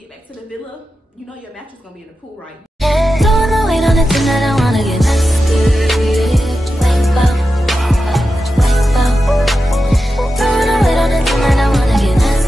get back to the villa, you know your mattress gonna be in the pool, right? Don't know wait on the thing that I wanna get nasty. Don't know wait on the thing that I wanna get nasty.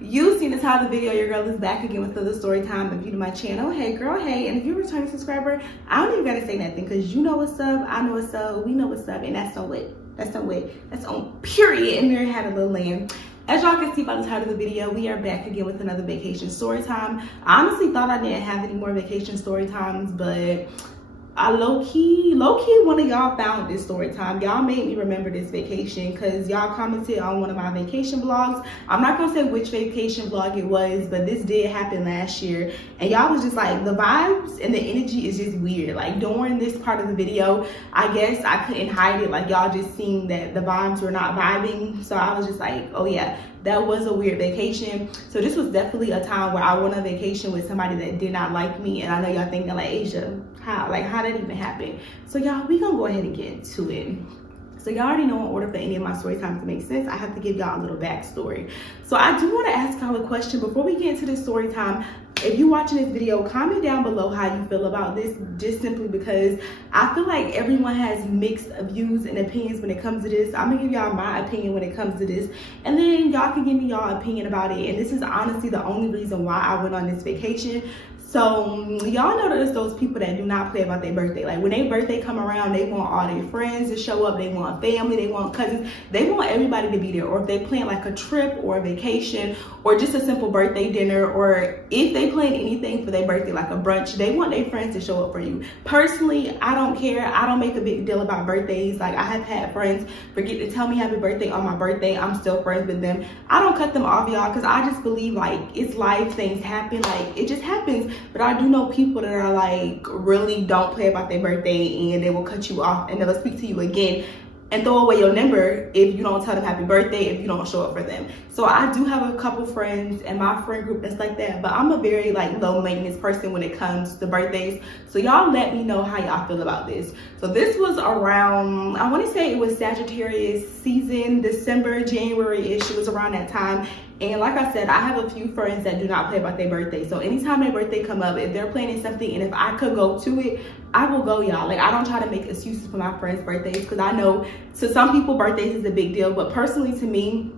You've seen the title of the video. Your girl is back again with another story time. If you to my channel, hey girl, hey. And if you're a returning subscriber, I don't even gotta say nothing because you know what's up, I know what's up, we know what's up, and that's on what. That's on what. That's on period. And Mary had a little lamb. As y'all can see by the title of the video, we are back again with another vacation story time. I honestly thought I didn't have any more vacation story times, but I low-key one of y'all found this story time. Y'all made me remember this vacation because y'all commented on one of my vacation vlogs. I'm not gonna say which vacation vlog it was, but this did happen last year, and y'all was just like, the vibes and the energy is just weird. Like during this part of the video, I guess I couldn't hide it. Like y'all just seen that the vibes were not vibing, so I was just like, oh yeah, that was a weird vacation. So this was definitely a time where I went on vacation with somebody that did not like me. And I know y'all thinking like, Asia, how did that even happen? So y'all, we gonna go ahead and get into it. So y'all already know, in order for any of my story times to make sense, I have to give y'all a little backstory. So I do want to ask y'all a question before we get into this story time. If you're watching this video, comment down below how you feel about this, just simply because I feel like everyone has mixed views and opinions when it comes to this. I'm gonna give y'all my opinion when it comes to this, and then y'all can give me y'all opinion about it. And this is honestly the only reason why I went on this vacation. So y'all know that there's those people that do not play about their birthday. Like when their birthday come around, they want all their friends to show up, they want family, they want cousins, they want everybody to be there. Or if they plan like a trip or a vacation or just a simple birthday dinner, or if they plan anything for their birthday like a brunch, they want their friends to show up for you. Personally, I don't care. I don't make a big deal about birthdays. Like I have had friends forget to tell me happy birthday on my birthday. I'm still friends with them. I don't cut them off, y'all, because I just believe like it's life, things happen, like it just happens. But I do know people that are like really don't play about their birthday, and they will cut you off and never speak to you again and throw away your number if you don't tell them happy birthday, if you don't show up for them. So I do have a couple friends in my friend group that's like that, but I'm a very like low maintenance person when it comes to birthdays. So y'all let me know how y'all feel about this. So this was around, I want to say it was Sagittarius season, December, January-ish. It was around that time. And like I said, I have a few friends that do not play about their birthday. So anytime their birthday come up, if they're planning something and if I could go to it, I will go, y'all. Like I don't try to make excuses for my friends' birthdays, because I know to some people birthdays is a big deal. But personally to me,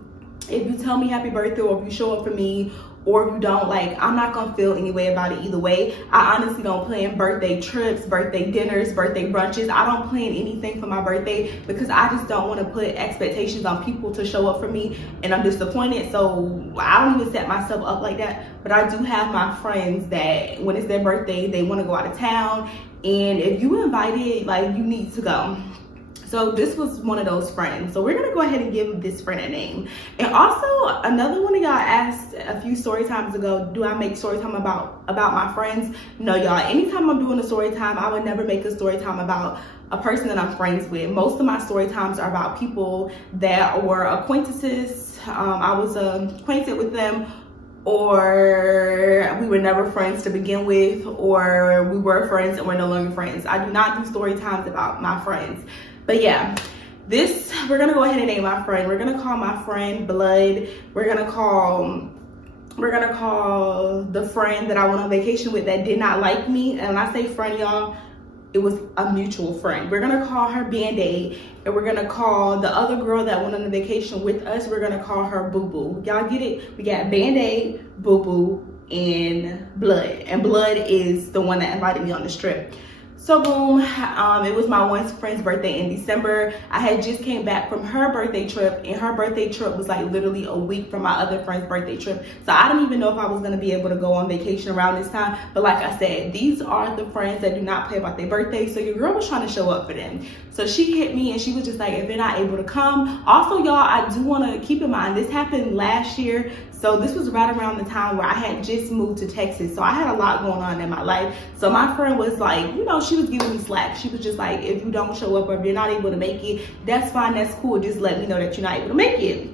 if you tell me happy birthday or if you show up for me or if you don't, like I'm not gonna feel any way about it either way. I honestly don't plan birthday trips, birthday dinners, birthday brunches. I don't plan anything for my birthday because I just don't want to put expectations on people to show up for me and I'm disappointed. So I don't even set myself up like that. But I do have my friends that when it's their birthday, they want to go out of town, and if you invited, like you need to go. So this was one of those friends. So we're gonna go ahead and give this friend a name. And also another one of y'all asked a few story times ago, do I make story time about my friends? No, y'all. Anytime I'm doing a story time, I would never make a story time about a person that I'm friends with. Most of my story times are about people that were acquaintances. I was acquainted with them, or we were never friends to begin with, or we were friends and we're no longer friends. I do not do story times about my friends. But yeah, we're gonna go ahead and name my friend. We're gonna call my friend Blood. We're gonna call the friend that I went on vacation with that did not like me. And when I say friend, y'all, it was a mutual friend. We're gonna call her Band-Aid, and we're gonna call the other girl that went on the vacation with us, we're gonna call her Boo Boo. Y'all get it? We got Band-Aid, Boo Boo, and Blood. And Blood is the one that invited me on this trip. So boom, it was my one friend's birthday in December. I had just came back from her birthday trip, and her birthday trip was like literally a week from my other friend's birthday trip. So I didn't even know if I was gonna be able to go on vacation around this time. But like I said, these are the friends that do not play about their birthday. So your girl was trying to show up for them. So she hit me and she was just like, if they're not able to come. Also, y'all, I do wanna keep in mind, this happened last year. So this was right around the time where I had just moved to Texas. So I had a lot going on in my life. So my friend was like, you know, she was giving me slack. She was just like, if you don't show up or if you're not able to make it, that's fine, that's cool. Just let me know that you're not able to make it.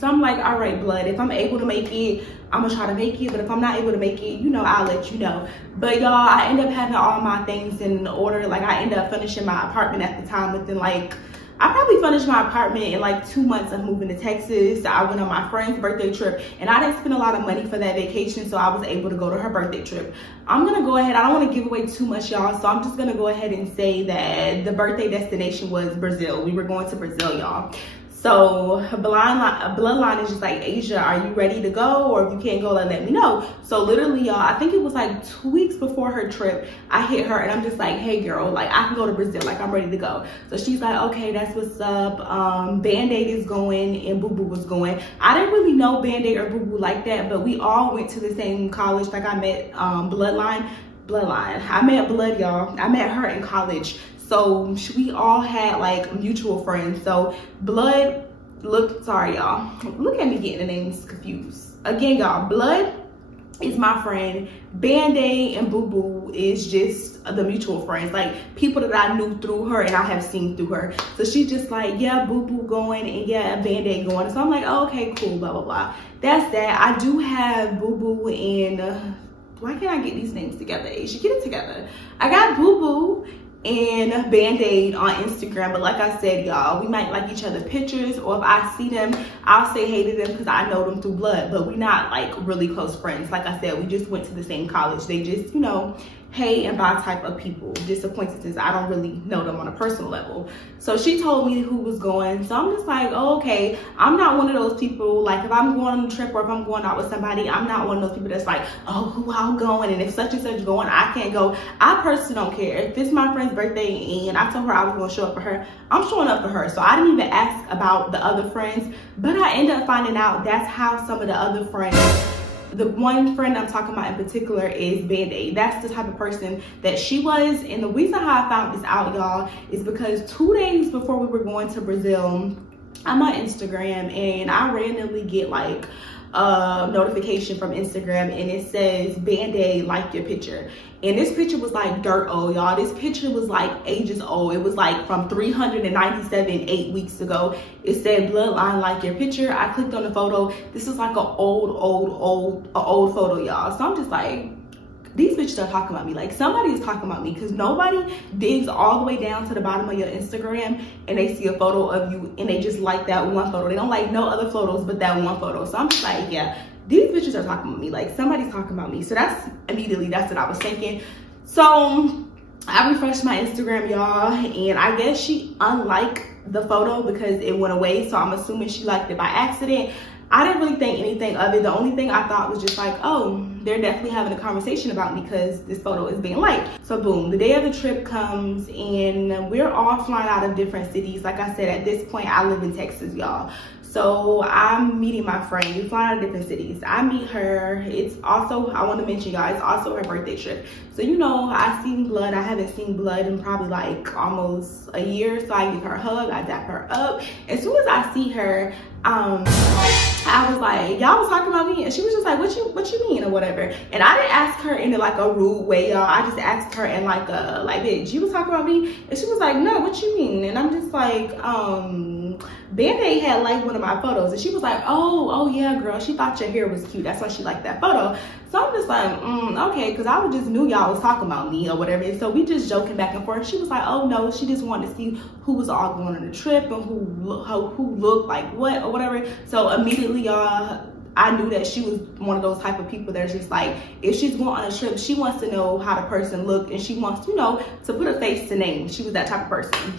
So I'm like, all right, Blood, if I'm able to make it, I'm gonna try to make it. But if I'm not able to make it, you know, I'll let you know. But y'all, I end up having all my things in order. Like I ended up finishing my apartment at the time within like I probably furnished my apartment in like 2 months of moving to Texas. I went on my friend's birthday trip and I didn't spend a lot of money for that vacation, so I was able to go to her birthday trip. I'm gonna go ahead, I don't want to give away too much, y'all, so I'm just gonna go ahead and say that the birthday destination was Brazil. We were going to Brazil, y'all. So bloodline is just like, Asia, are you ready to go? Or if you can't go, then let me know. So literally, y'all, I think it was like 2 weeks before her trip, I hit her and I'm just like, hey girl, like I can go to Brazil, like I'm ready to go. So she's like, okay, that's what's up. Band-Aid is going and Boo Boo was going. I didn't really know Band-Aid or Boo Boo like that, but we all went to the same college. Like I met Bloodline. I met Blood, y'all. I met her in college. So we all had like mutual friends. So Blood looked, sorry y'all, look at me getting the names confused. Again, y'all, Blood is my friend. Band-Aid and Boo Boo is just the mutual friends, like people that I knew through her and I have seen through her. So she's just like, yeah, Boo Boo going and yeah, Band-Aid going. So I'm like, oh, okay, cool, blah, blah, blah. That's that. I do have Boo Boo and, why can't I get these names together? Asia, get it together. I got Boo Boo and Band-Aid on Instagram, but like I said, y'all, we might like each other's pictures, or if I see them, I'll say hey to them because I know them through blood, but we not like really close friends. Like I said, we just went to the same college. They just, you know, hey and bye type of people, just acquaintances. I don't really know them on a personal level. So she told me who was going, so I'm just like, oh, okay. I'm not one of those people, like if I'm going on a trip or if I'm going out with somebody, I'm not one of those people that's like, oh, who I'm going, and if such and such going, I can't go. I personally don't care. If it's my friend's birthday and I told her I was going to show up for her, I'm showing up for her. So I didn't even ask about the other friends, but I ended up finding out that's how some of the other friends, the one friend I'm talking about in particular is Band-Aid. That's the type of person that she was. And the reason how I found this out, y'all, is because 2 days before we were going to Brazil, I'm on Instagram and I randomly get like a notification from Instagram and it says Band-Aid like your picture. And this picture was like dirt old, y'all. This picture was like ages old. It was like from 397, 8 weeks ago. It said bloodline like your picture. I clicked on the photo. This is like an old photo, y'all. So I'm just like, these bitches are talking about me. Like somebody is talking about me, because nobody digs all the way down to the bottom of your Instagram and they see a photo of you and they just like that one photo. They don't like no other photos but that one photo. So I'm just like, yeah, these bitches are talking about me. Like somebody's talking about me. So that's immediately, that's what I was thinking. So I refreshed my Instagram, y'all, and I guess she unliked the photo because it went away. So I'm assuming she liked it by accident. I didn't really think anything of it. The only thing I thought was just like, oh, they're definitely having a conversation about me because this photo is being liked. So boom, the day of the trip comes and we're all flying out of different cities. Like I said, at this point, I live in Texas, y'all. So I'm meeting my friend. We fly out of different cities. I meet her. It's also, I want to mention, y'all, it's also her birthday trip. So, you know, I seen Blood. I haven't seen Blood in probably like almost a year. So I give her a hug. I dap her up. As soon as I see her, I was like, y'all was talking about me? And she was just like, what you mean or whatever. And I didn't ask her in like a rude way, y'all. I just asked her in like a, like, bitch, you was talking about me? And she was like, no, what you mean? And I'm just like, Band-Aid had liked one of my photos. And she was like, oh yeah, girl, she thought your hair was cute. That's why she liked that photo. So I'm just like, okay, because I just knew y'all was talking about me or whatever. And so we just joking back and forth. She was like, oh no, she just wanted to see who was all going on the trip and who looked like what or whatever. So immediately, y'all, I knew that she was one of those type of people that's just like, if she's going on a trip, she wants to know how the person looked and she wants, you know, to put a face to name. She was that type of person.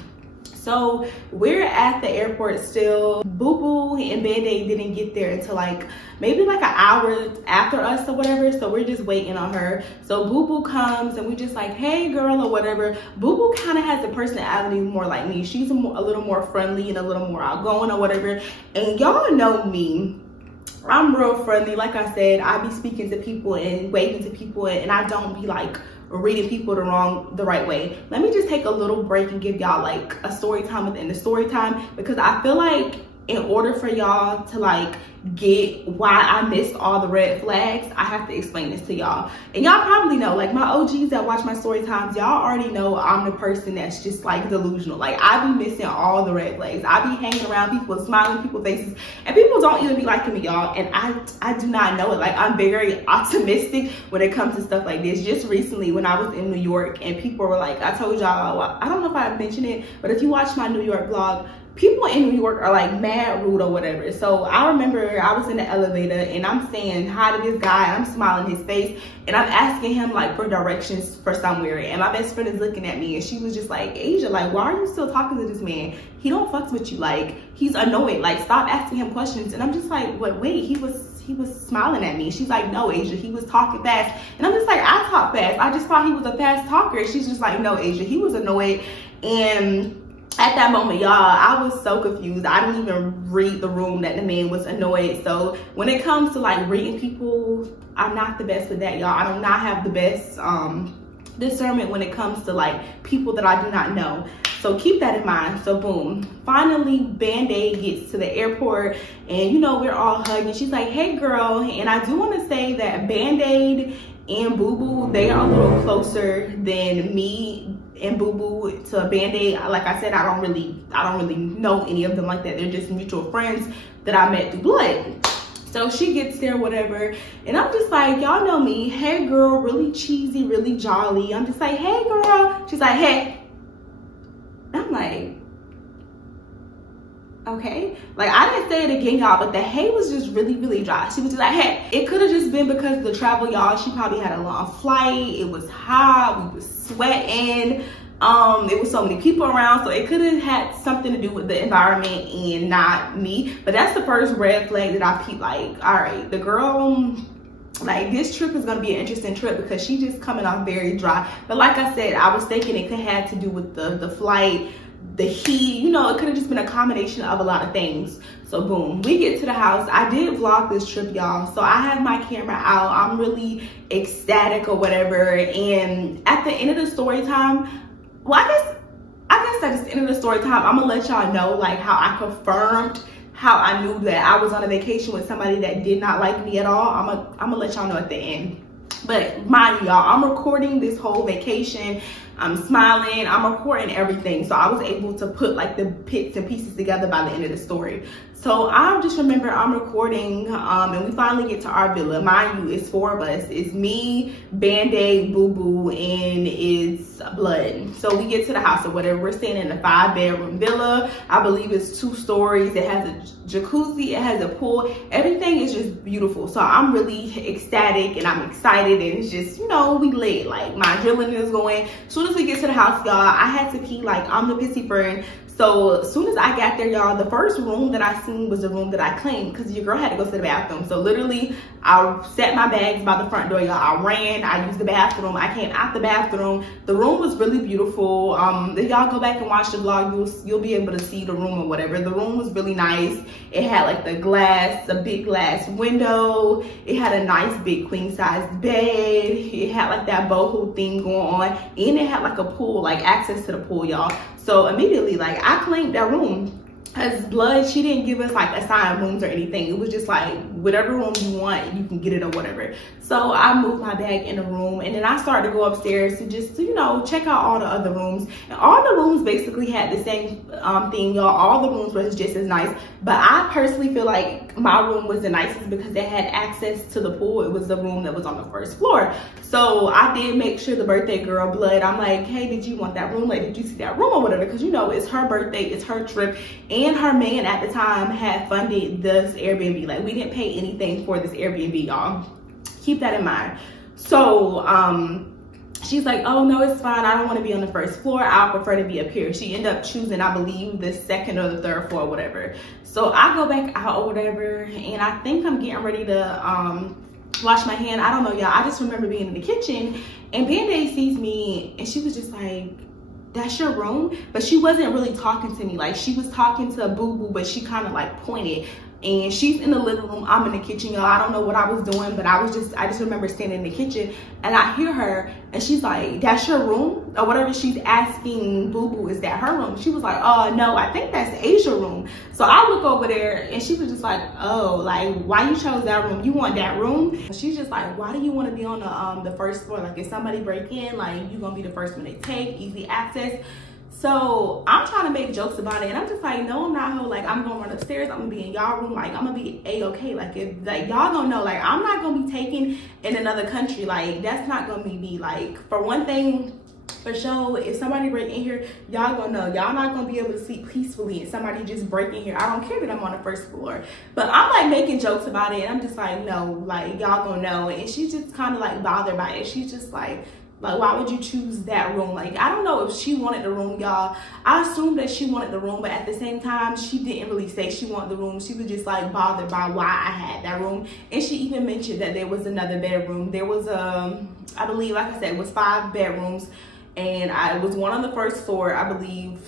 So we're at the airport still. Boo Boo and Band-Aid didn't get there until like maybe like an hour after us or whatever. So we're just waiting on her. So Boo Boo comes and we just like, hey girl or whatever. Boo Boo kind of has a personality more like me. She's a little more friendly and a little more outgoing or whatever. And y'all know me. I'm real friendly. Like I said, I be speaking to people and waving to people and I don't be like reading people the right way. Let me just take a little break and give y'all like a story time within the story time, because I feel like in order for y'all to like get why I missed all the red flags, I have to explain this to y'all. And y'all probably know, like my OGs that watch my story times, y'all already know I'm the person that's just like delusional. Like I be missing all the red flags. I be hanging around people, smiling people's faces, and people don't even be liking me, y'all. And I do not know it. Like I'm very optimistic when it comes to stuff like this. Just recently when I was in New York and people were like, I told y'all, I don't know if I mentioned it, but if you watch my New York vlog, people in New York are like mad rude or whatever. So I remember I was in the elevator and I'm saying hi to this guy. I'm smiling his face and I'm asking him like for directions for somewhere. And my best friend is looking at me and she was just like, Asia, like, why are you still talking to this man? He don't fuck with you. Like, he's annoying. Like, stop asking him questions. And I'm just like, wait, he was smiling at me. She's like, no, Asia, he was talking fast. And I'm just like, I talk fast. I just thought he was a fast talker. She's just like, no, Asia, he was annoyed. And at that moment, y'all, I was so confused. I didn't even read the room that the man was annoyed. So when it comes to like reading people, I'm not the best with that, y'all. I do not have the best discernment when it comes to like people that I do not know. So keep that in mind. So boom, finally Band-Aid gets to the airport and you know, we're all hugging. She's like, hey girl. And I do want to say that Band-Aid and Boo Boo, they are a little closer than me and Boo Boo to Band-Aid. Like I said, I don't really know any of them like that. They're just mutual friends that I met through blood. So she gets there, whatever, and I'm just like, y'all know me, hey girl, really cheesy, really jolly. I'm just like, hey girl. She's like, hey. I'm like, okay. Like I didn't say it again, y'all, but the hey was just really dry. She was just like, hey. It could have just been because of the travel, y'all. She probably had a long flight. It was hot. We was sweating. There was so many people around, so it could have had something to do with the environment and not me. But that's the first red flag that I peeped. Like, all right, the girl, like this trip is gonna be an interesting trip because she just coming off very dry. But like I said, I was thinking it could have to do with the flight, the heat, you know, it could have just been a combination of a lot of things. So boom, we get to the house. I did vlog this trip, y'all, so I have my camera out. I'm really ecstatic or whatever. And at the end of the story time, well, I guess at the end of the story time, I'm gonna let y'all know like how I confirmed how I knew that I was on a vacation with somebody that did not like me at all. I'm gonna let y'all know at the end. But mind you, y'all, I'm recording this whole vacation. I'm smiling, I'm recording everything. So I was able to put like the bits and pieces together by the end of the story. So I just remember I'm recording and we finally get to our villa. Mind you, it's 4 of us. It's me, Band-Aid, Boo Boo, and it's Blood. So we get to the house or whatever. We're staying in a 5-bedroom villa. I believe it's 2 stories. It has a jacuzzi, it has a pool. Everything is just beautiful. So I'm really ecstatic and I'm excited and it's just, you know, we lit. Like my adrenaline is going. As soon as we get to the house, y'all, I had to pee. Like I'm the pissy friend. So as soon as I got there, y'all, the first room that I seen was the room that I claimed because your girl had to go to the bathroom. So literally, I set my bags by the front door, y'all. I ran, I used the bathroom. I came out the bathroom. The room was really beautiful. If y'all go back and watch the vlog, you'll be able to see the room or whatever. The room was really nice. It had like the glass, a big glass window. It had a nice big queen size bed. It had like that boho thing going on. And it had like a pool, like access to the pool, y'all. So immediately, like I claimed that room. As Blood, she didn't give us like assigned rooms or anything. It was just like whatever room you want, you can get it or whatever. So I moved my bag in the room and then I started to go upstairs to just, you know, check out all the other rooms. And all the rooms basically had the same thing, y'all. All the rooms were just as nice. But I personally feel like my room was the nicest because it had access to the pool. It was the room that was on the first floor. So I did make sure the birthday girl, Blood, I'm like, hey, did you want that room? Like, did you see that room or whatever? Because, you know, it's her birthday, it's her trip. And her man at the time had funded this Airbnb. Like, we didn't pay anything for this Airbnb, y'all. Keep that in mind. So, she's like, oh, no, it's fine. I don't want to be on the first floor. I'll prefer to be up here. She ended up choosing, I believe, the 2nd or the 3rd floor or whatever. So I go back out or whatever. And I think I'm getting ready to wash my hand. I don't know, y'all. I just remember being in the kitchen and Band-Aid sees me and she was just like, that's your room? But she wasn't really talking to me. Like she was talking to Boo Boo, but she kind of like pointed. and she's in the living room, I'm in the kitchen, y'all. I don't know what I was doing, but I just remember standing in the kitchen, and I hear her, and she's like, that's your room? Or whatever. She's asking Boo Boo, is that her room? She was like, no, I think that's Asia's room. So I look over there, and she was just like, oh, like, why you chose that room? You want that room? She's just like, why do you want to be on the first floor? Like, if somebody break in, like, you gonna be the first one they take, easy access. So I'm trying to make jokes about it, and I'm just like, no, I'm not, ho. Like, I'm gonna run upstairs, I'm gonna be in y'all room, like, I'm gonna be a-okay. Like, if, like, y'all gonna know, like, I'm not gonna be taken in another country. Like, that's not gonna be me. Like, for one thing, for sure, if somebody break in here, y'all gonna know. Y'all not gonna be able to sleep peacefully and somebody just break in here. I don't care that I'm on the first floor. But I'm like making jokes about it, and I'm just like, no, like, y'all gonna know. And she's just kind of like bothered by it. She's just like, why would you choose that room? Like, I don't know if she wanted the room, y'all. I assumed that she wanted the room, but at the same time, she didn't really say she wanted the room. She was just like bothered by why I had that room. And she even mentioned that there was another bedroom. There was I believe, like I said, it was 5 bedrooms, and it was 1 on the first floor, I believe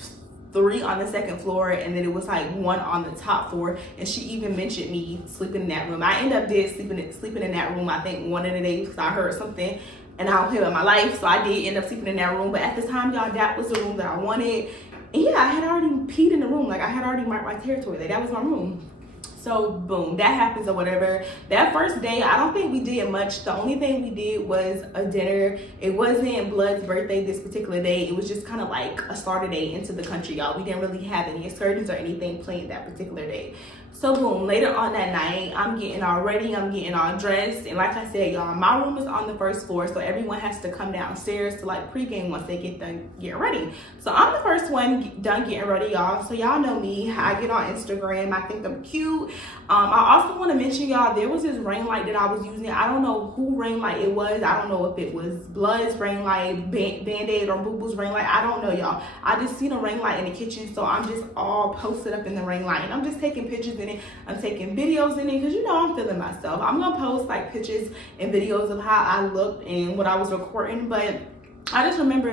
3 on the second floor, and then it was like 1 on the top floor. And she even mentioned me sleeping in that room. I ended up sleeping in that room, I think, one of the days, because I heard something and I don't play with my life, so I did end up sleeping in that room. But at the time, y'all, that was the room that I wanted. And yeah, I had already peed in the room. Like, I had already marked my territory. Like, that was my room. So boom, that happens or whatever. That first day, I don't think we did much. The only thing we did was a dinner. It wasn't Blood's birthday this particular day. It was just kind of like a starter day into the country, y'all. We didn't really have any excursions or anything planned that particular day. So boom, later on that night, I'm getting all ready, I'm getting all dressed. And like I said, y'all, my room is on the first floor, so everyone has to come downstairs to like pregame once they get done getting ready. So I'm the first one done getting ready, y'all. So y'all know me, I get on Instagram, I think I'm cute. I also want to mention, y'all, there was this ring light that I was using. I don't know who ring light it was. I don't know if it was Blood's ring light, Band-Aid, or Boo Boo's ring light. I don't know, y'all. I just seen a ring light in the kitchen, so I'm just all posted up in the ring light, and I'm just taking pictures in it. I'm taking videos in it, because you know I'm feeling myself. I'm gonna post like pictures and videos of how I looked and what I was recording, but I just remember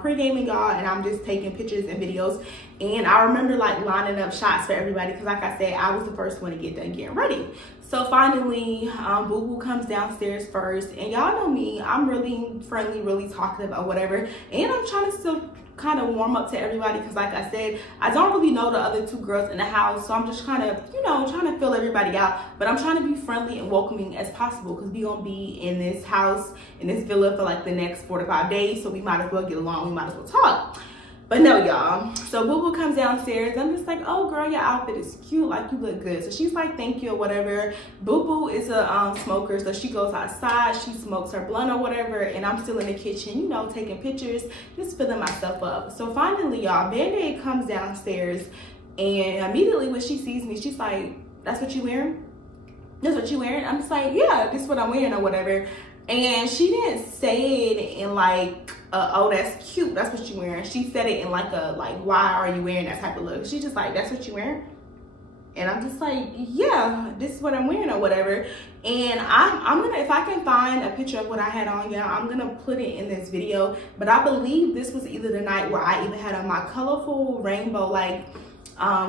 pre-gaming, y'all, and I'm just taking pictures and videos. And I remember like lining up shots for everybody, because like I said, I was the first one to get done getting ready. So finally, Boo Boo comes downstairs first, and y'all know me, I'm really friendly, really talkative or whatever, and I'm trying to still kind of warm up to everybody, because like I said, I don't really know the other 2 girls in the house, so I'm just kind of, you know, trying to fill everybody out. But I'm trying to be friendly and welcoming as possible, because we gonna be in this house, in this villa, for like the next 4 to 5 days, so we might as well get along, we might as well talk. But no, y'all. So Boo Boo comes downstairs. I'm just like, oh girl, your outfit is cute. Like, you look good. So she's like, thank you or whatever. Boo Boo is a smoker, so she goes outside. She smokes her blunt or whatever, and I'm still in the kitchen, you know, taking pictures, just filling myself up. So finally, y'all, Band-Aid comes downstairs, and immediately when she sees me, she's like, that's what you wearing? That's what you wearing? I'm just like, yeah, this is what I'm wearing or whatever. And she didn't say it in like, oh, that's cute, that's what you wearing. She said it in like a, like, why are you wearing that type of look? She's just like, that's what you wearing? And I'm just like, yeah, this is what I'm wearing or whatever. And I'm gonna, if I can find a picture of what I had on, yeah, I'm gonna put it in this video. But I believe this was either the night where I either had on my colorful rainbow, like,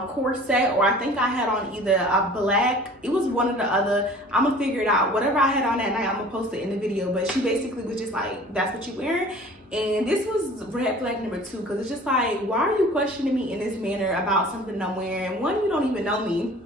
corset, or I think I had on either a black, it was one or the other. I'm gonna figure it out. Whatever I had on that night, I'm gonna post it in the video. But she basically was just like, that's what you wearing? And this was red flag number 2, because it's just like, why are you questioning me in this manner about something I'm wearing? 1, you don't even know me.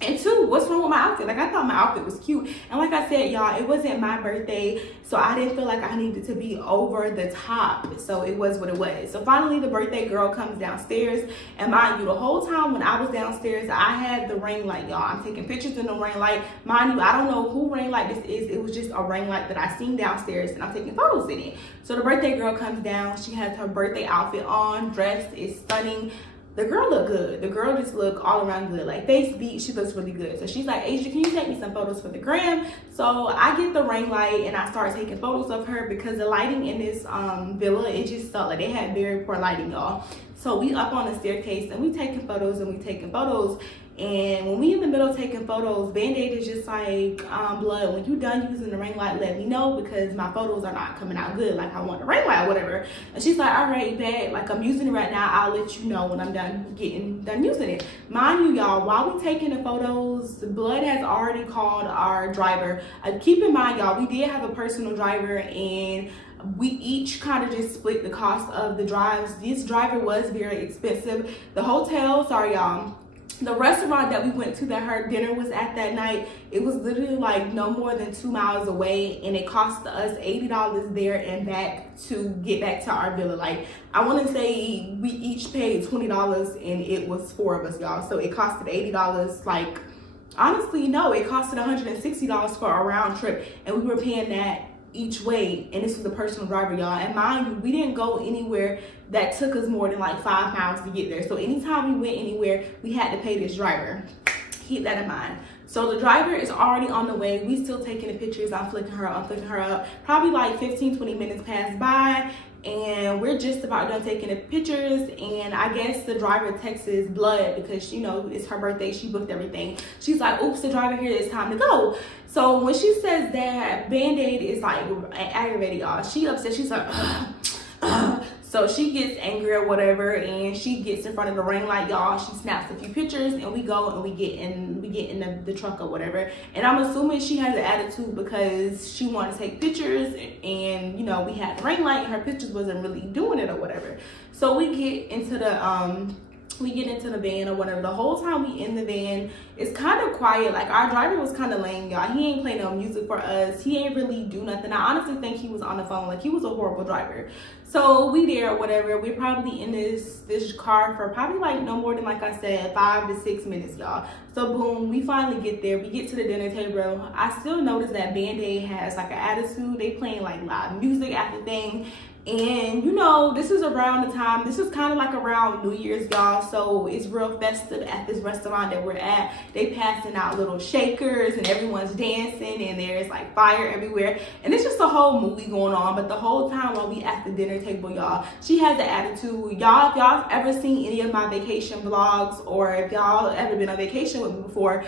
And 2, what's wrong with my outfit? Like, I thought my outfit was cute. And like I said, y'all, it wasn't my birthday, so I didn't feel like I needed to be over the top. So it was what it was. So finally, the birthday girl comes downstairs. And mind you, the whole time when I was downstairs, I had the ring light, y'all. I'm taking pictures in the ring light. Mind you, I don't know who ring light this is. It was just a ring light that I seen downstairs, and I'm taking photos in it. So the birthday girl comes down. She has her birthday outfit on, dressed, is stunning. The girl looked good. The girl just looked all around good. Like, face beat, she looks really good. So she's like, Asia, can you take me some photos for the gram? So I get the ring light, and I start taking photos of her, because the lighting in this villa, it just felt like they had very poor lighting, y'all. So we up on the staircase, and we taking photos, and we taking photos. And when we in the middle taking photos, Band-Aid is just like, blood, when you done using the ring light, let me know, because my photos are not coming out good like I want the ring light or whatever. And she's like, all right, babe, like I'm using it right now, I'll let you know when I'm done using it. Mind you, y'all, while we taking the photos, Blood has already called our driver. Keep in mind, y'all, we did have a personal driver, and we each kind of just split the cost of the drives. This driver was very expensive. The hotel, sorry y'all, the restaurant that we went to that her dinner was at that night, it was literally like no more than 2 miles away, and it cost us $80 there and back to get back to our villa. Like, I want to say we each paid $20, and it was 4 of us, y'all. So it costed $80. Like, honestly, no, it costed $160 for a round trip, and we were paying that each way, and this was a personal driver, y'all. And mind you, we didn't go anywhere that took us more than like 5 miles to get there. So anytime we went anywhere, we had to pay this driver. Keep that in mind. So the driver is already on the way. We still taking the pictures. I'm flicking her up. Probably like 15-20 minutes passed by, and we're just about done taking the pictures. And I guess the driver texts Blood, because, you know, it's her birthday, she booked everything. She's like, oops, the driver here, it's time to go. So when she says that, Band-Aid is like aggravated, y'all. She upset. She's like, so she gets angry or whatever, and she gets in front of the ring light, y'all. She snaps a few pictures, and we go and we get in the truck or whatever. And I'm assuming she has an attitude because she wanted to take pictures, and, you know, we had the ring light and her pictures wasn't really doing it or whatever. So we get into the van or whatever. The whole time we in the van, it's kind of quiet. Like, our driver was kind of lame, y'all. He ain't play no music for us. He ain't really do nothing. I honestly think he was on the phone. Like, he was a horrible driver. So we there or whatever. We're probably in this car for probably like no more than, like I said, 5 to 6 minutes, y'all. So boom, we finally get there. We get to the dinner table. I still notice that Band-Aid has like an attitude. They playing like live music at the thing. And, you know, this is around the time, this is kind of like around New Year's, y'all. So it's real festive at this restaurant that we're at. They passing out little shakers, and everyone's dancing, and there's like fire everywhere. And it's just a whole movie going on. But the whole time while we at the dinner table, y'all, she has an attitude. Y'all, if y'all ever seen any of my vacation vlogs, or if y'all ever been on vacation with me before,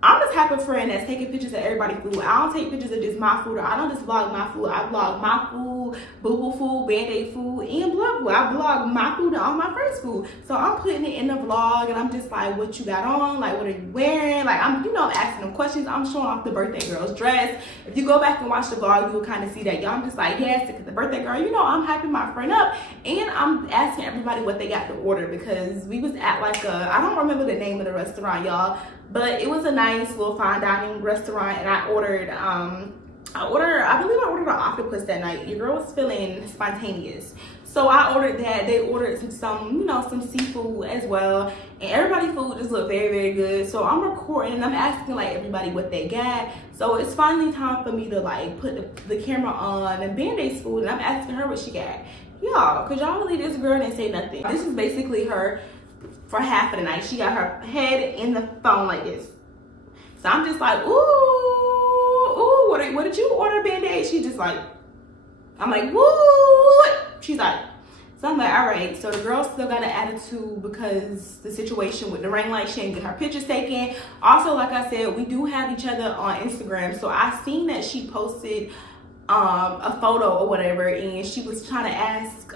I'm this type of friend that's taking pictures of everybody's food. I don't take pictures of just my food, or I don't just vlog my food. I vlog my food, Boo-Boo food, Band-Aid food, and Blood food. I vlog my food and all my friends' food. So I'm putting it in the vlog, and I'm just like, what you got on? Like, what are you wearing? Like, I'm, you know, asking them questions. I'm showing off the birthday girl's dress. If you go back and watch the vlog, you will kind of see that, y'all. I'm just like, yes, because the birthday girl, you know, I'm hyping my friend up, and I'm asking everybody what they got to order, because we was at like I don't remember the name of the restaurant, y'all, but it was a nice little fine dining restaurant. And I ordered, I believe I ordered an octopus that night. Your girl was feeling spontaneous, so I ordered that. They ordered some, you know, some seafood as well, and everybody's food just looked very, very good. So I'm recording, and I'm asking like everybody what they got. So it's finally time for me to like put the camera on and Band-Aid's food, and I'm asking her what she got. Y'all, could y'all believe this girl didn't say nothing? This is basically her for half of the night. She got her head in the phone like this. So I'm just like, ooh, what did you order, Band-Aid? She just like, I'm like, what? She's like, so I'm like, all right. So the girl still got an attitude because the situation with the ring light, she didn't get her pictures taken. Also, like I said, we do have each other on Instagram. So I seen that she posted a photo or whatever, and she was trying to ask,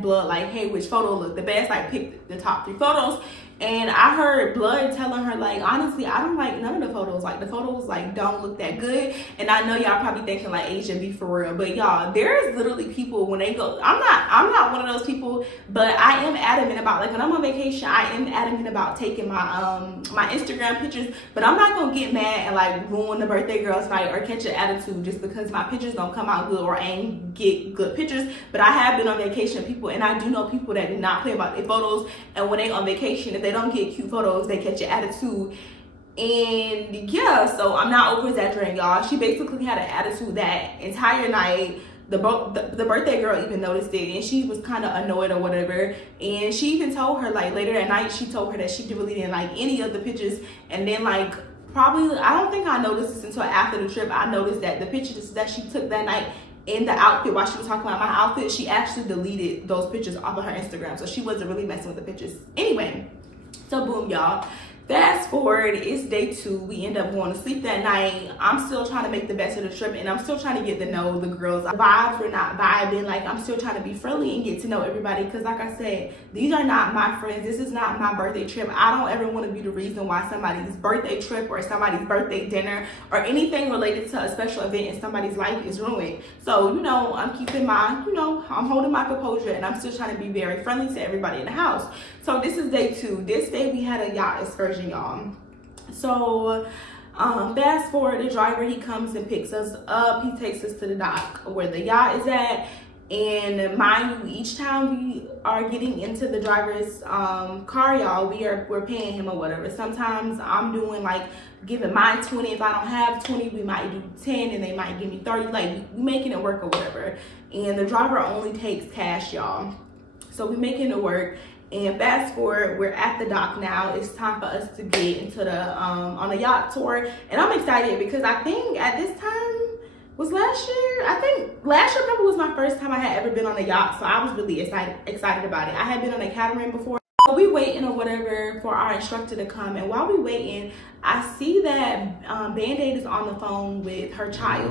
Blood, like, hey, which photo looked the best? Like, pick the top 3 photos. And I heard Blood telling her, like, honestly, I don't like none of the photos. Like, the photos, like, don't look that good. And I know y'all probably thinking, like, Asia, be for real. But, y'all, there's literally people when they go, I'm not one of those people, but I am adamant about, like, when I'm on vacation, I am adamant about taking my my Instagram pictures. But I'm not going to get mad and, like, ruin the birthday girl's night or catch an attitude just because my pictures don't come out good or I ain't get good pictures. But I have been on vacation, people, and I do know people that do not play about their photos. And when they on vacation, if they don't get cute photos, they catch an attitude. And yeah, so I'm not over exaggerating, y'all. She basically had an attitude that entire night. The birthday girl even noticed it, and she was kind of annoyed or whatever. And she even told her, like, later that night, she told her that she really didn't like any of the pictures. And then, like, probably, I don't think I noticed this until after the trip. I noticed that the pictures that she took that night in the outfit, while she was talking about my outfit, she actually deleted those pictures off of her Instagram. So she wasn't really messing with the pictures anyway. So boom, y'all. Fast forward, it's day 2. We end up going to sleep that night. I'm still trying to make the best of the trip, and I'm still trying to get to know the girls. The vibes were not vibing. Like, I'm still trying to be friendly and get to know everybody, because like I said, these are not my friends. This is not my birthday trip. I don't ever want to be the reason why somebody's birthday trip or somebody's birthday dinner or anything related to a special event in somebody's life is ruined. So, you know, I'm keeping my, you know, I'm holding my composure, and I'm still trying to be very friendly to everybody in the house. So this is day 2. This day we had a yacht excursion, y'all. So fast forward, the driver, he comes and picks us up. He takes us to the dock where the yacht is at. And mind you, each time we are getting into the driver's car, y'all, we're paying him or whatever. Sometimes I'm doing like giving my 20. If I don't have 20, we might do 10, and they might give me 30. Like, we making it work or whatever. And the driver only takes cash, y'all. So we making it work. And fast forward, we're at the dock now. It's time for us to get into the on a yacht tour, and I'm excited because I think at this time was last year. I think last year probably was my first time I had ever been on a yacht, so I was really excited about it. I had been on a catamaran before. So we waiting or whatever for our instructor to come, and while we waiting, I see that Band-Aid is on the phone with her child.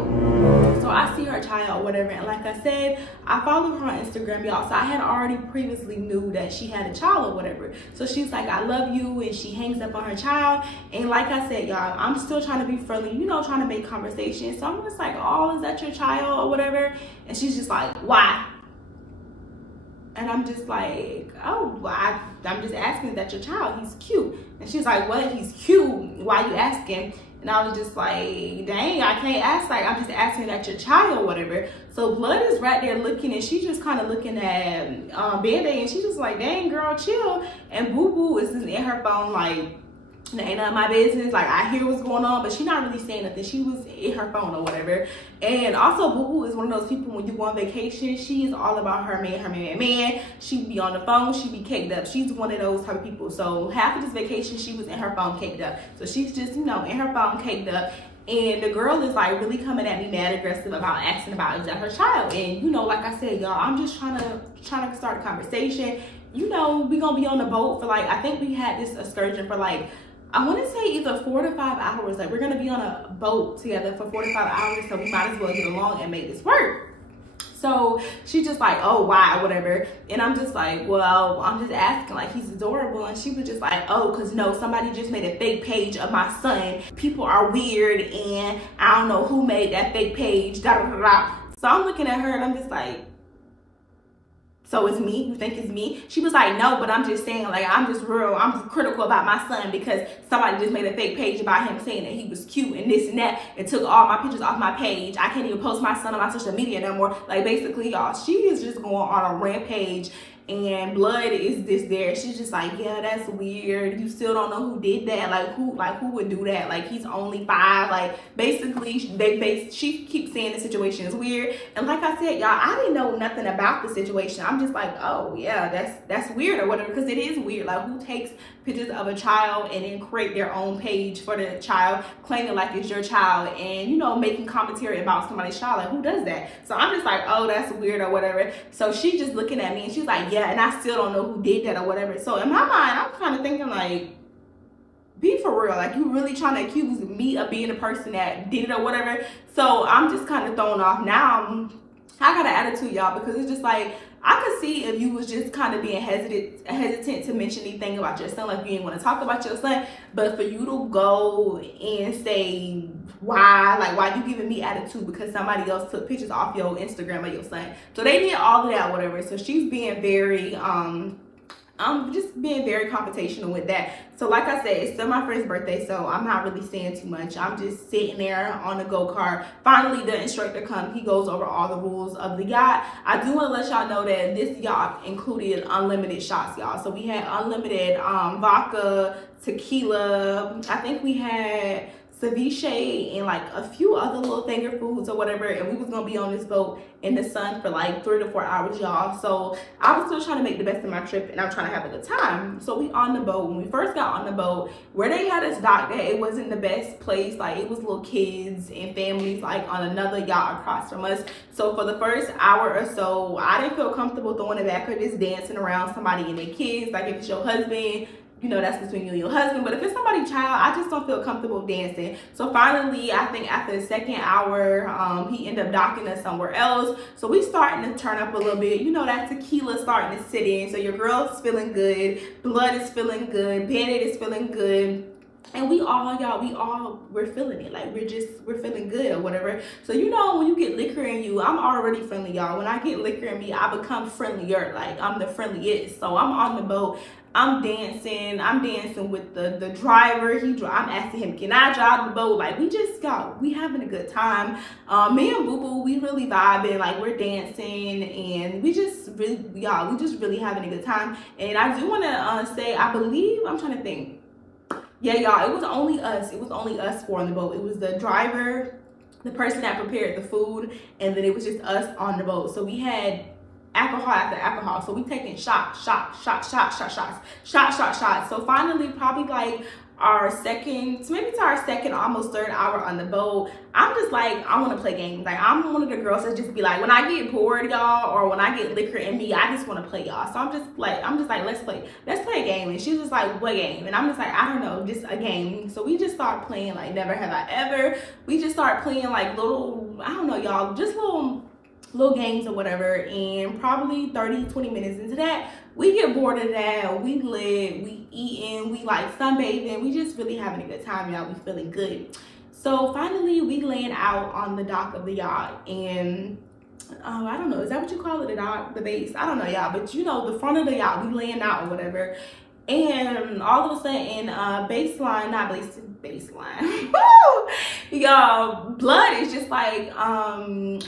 So I see her child or whatever, and like I said, I follow her on Instagram, y'all, so I had already previously knew that she had a child or whatever. So she's like, I love you, and she hangs up on her child. And like I said, y'all, I'm still trying to be friendly, you know, trying to make conversation. So I'm just like, oh, is that your child or whatever? And she's just like, why? And I'm just like, oh, well, I'm just asking, is that your child? He's cute. And she's like, what? He's cute. Why you asking? And I was just like, dang, I can't ask. Like, I'm just asking that your child or whatever. So Blood is right there looking, and she's just kind of looking at Band-Aid, and she's just like, dang, girl, chill. And Boo Boo is in her phone like, it ain't none of my business. Like, I hear what's going on, but she's not really saying nothing. She was in her phone or whatever. And also, Boo Boo is one of those people, when you go on vacation, she is all about her man. She be on the phone, she be caked up. She's one of those type of people. So half of this vacation, she was in her phone caked up. So she's just, you know, in her phone caked up. And the girl is like really coming at me mad aggressive about asking about, is that her child? And you know, like I said, y'all, I'm just trying to start a conversation. You know, we gonna be on the boat for like, I think we had this excursion for like, I want to say either 4 to 5 hours. Like, we're going to be on a boat together for 4 to 5 hours, so we might as well get along and make this work. So she's just like, oh, why, whatever. And I'm just like, well, I'm just asking, like, he's adorable. And she was just like, oh, because no, somebody just made a fake page of my son. People are weird, and I don't know who made that fake page, da da da da. So I'm looking at her, and I'm just like, so it's me? You think it's me? She was like, no, but I'm just saying, like, I'm just critical about my son because somebody just made a fake page about him saying that he was cute and this and that, and took all my pictures off my page. I can't even post my son on my social media no more. Like, basically, y'all, she is just going on a rampage. And Blood is this there. She's just like, yeah, that's weird. You still don't know who did that. Like, who would do that? Like, he's only 5. Like, basically, she keeps saying the situation is weird. And like I said, y'all, I didn't know nothing about the situation. I'm just like, oh yeah, that's weird or whatever, because it is weird. Like, who takes pictures of a child and then create their own page for the child, claiming like it's your child, and you know, making commentary about somebody's child? Like, who does that? So I'm just like, oh, that's weird or whatever. So she's just looking at me, and she's like, yeah, and I still don't know who did that or whatever. So in my mind, I'm kind of thinking like, be for real. Like, you really trying to accuse me of being the person that did it or whatever? So I'm just kind of thrown off. Now I got an attitude, y'all, because it's just like, I could see if you was just kind of being hesitant to mention anything about your son, like you didn't want to talk about your son. But for you to go and say, why you giving me attitude because somebody else took pictures off your Instagram of your son? So they did all of that, whatever. So she's being very I'm just being very confrontational with that. So like I said, it's still my friend's birthday, so I'm not really saying too much. I'm just sitting there on the go-kart. Finally, the instructor comes. He goes over all the rules of the yacht. I do want to let y'all know that this yacht included unlimited shots, y'all. So we had unlimited vodka, tequila. I think we had ceviche and like a few other little finger foods or whatever, and we was gonna be on this boat in the sun for like 3 to 4 hours, y'all. So I was still trying to make the best of my trip, and I'm trying to have a good time. So we on the boat. When we first got on the boat, where they had us docked at, it wasn't the best place. Like, it was little kids and families like on another yacht across from us. So for the first hour or so, I didn't feel comfortable throwing it back or just dancing around somebody and their kids. Like, if it's your husband, you know, that's between you and your husband. But if it's somebody's child, I just don't feel comfortable dancing. So finally, I think after the second hour, he ended up docking us somewhere else. So we starting to turn up a little bit. You know, that tequila starting to sit in. So your girl's feeling good. Blood is feeling good. Band-Aid is feeling good. And we all, y'all, we're feeling it. Like, we're feeling good or whatever. So, you know, when you get liquor in you, I'm already friendly, y'all. When I get liquor in me, I become friendlier. Like, I'm the friendliest. So I'm on the boat. I'm dancing with the driver. I'm asking him, can I drive the boat? Like, we having a good time. Me and Boo Boo, we really vibing. Like, we're dancing, and we just really having a good time. And I do want to say, I believe, I'm trying to think. Yeah, y'all, it was only us. It was only us four on the boat. It was the driver, the person that prepared the food, and then it was just us on the boat. So we had alcohol after alcohol. So we taking shots. So finally, probably like our second, almost third hour on the boat, I'm just like, I want to play games. Like, I'm one of the girls that just be like, when I get bored, y'all, or when I get liquor in me, I just want to play, y'all. So I'm just like, let's play a game. And she's just like, what game? And I'm just like, I don't know, just a game. So we just start playing like Never Have I Ever. We just start playing like little, I don't know, y'all, just little games or whatever. And probably 30-20 minutes into that, we get bored of that. We lit, we eating, we like sunbathing. We just really having a good time, y'all. We feeling good. So finally, we laying out on the dock of the yacht, and I don't know, is that what you call it, the dock, the base? I don't know, y'all, but you know, the front of the yacht, we laying out or whatever. And all of a sudden, baseline, y'all, Blood is just like,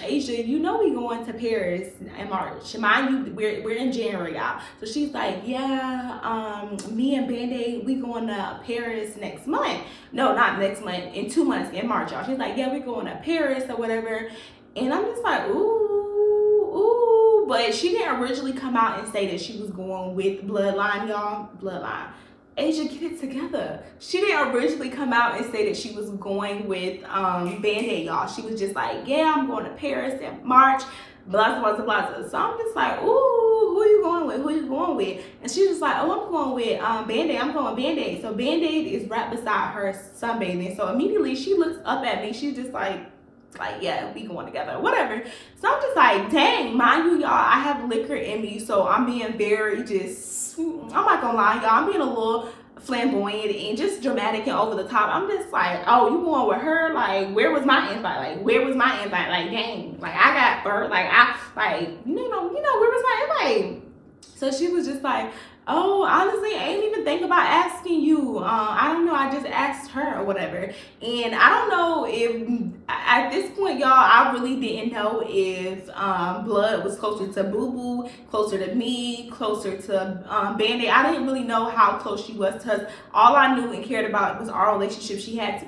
Asia, you know we going to Paris in March. Mind you, we're in January, y'all. So she's like, yeah, me and Band-Aid, we going to Paris next month. No, not next month, in 2 months, in March, y'all. She's like, yeah, we're going to Paris or whatever. And I'm just like, ooh. But she didn't originally come out and say that she was going with Bloodline, y'all. Bloodline. Asia, get it together. She didn't originally come out and say that she was going with Band-Aid, y'all. She was just like, yeah, I'm going to Paris in March, blah, blah, blah, blah. So I'm just like, ooh, who you going with? Who you going with? And she's just like, oh, I'm going with Band-Aid. I'm going with Band-Aid. So Band-Aid is right beside her sunbathing. So immediately she looks up at me. She's just like, yeah, we going together, whatever. So I'm just like, dang, mind you, y'all, I have liquor in me, so I'm being very just, I'm not gonna lie, y'all, I'm being a little flamboyant and just dramatic and over the top. I'm just like, oh, you going with her? Like, where was my invite? Like, where was my invite? Like, dang, like, I got burnt, you know, where was my invite? So she was just like, oh, honestly, I ain't even think about asking you. I don't know, I just asked her or whatever. And I don't know if, at this point, y'all, I really didn't know if Blood was closer to Boo Boo, closer to me, closer to Band-Aid. I didn't really know how close she was to us. All I knew and cared about was our relationship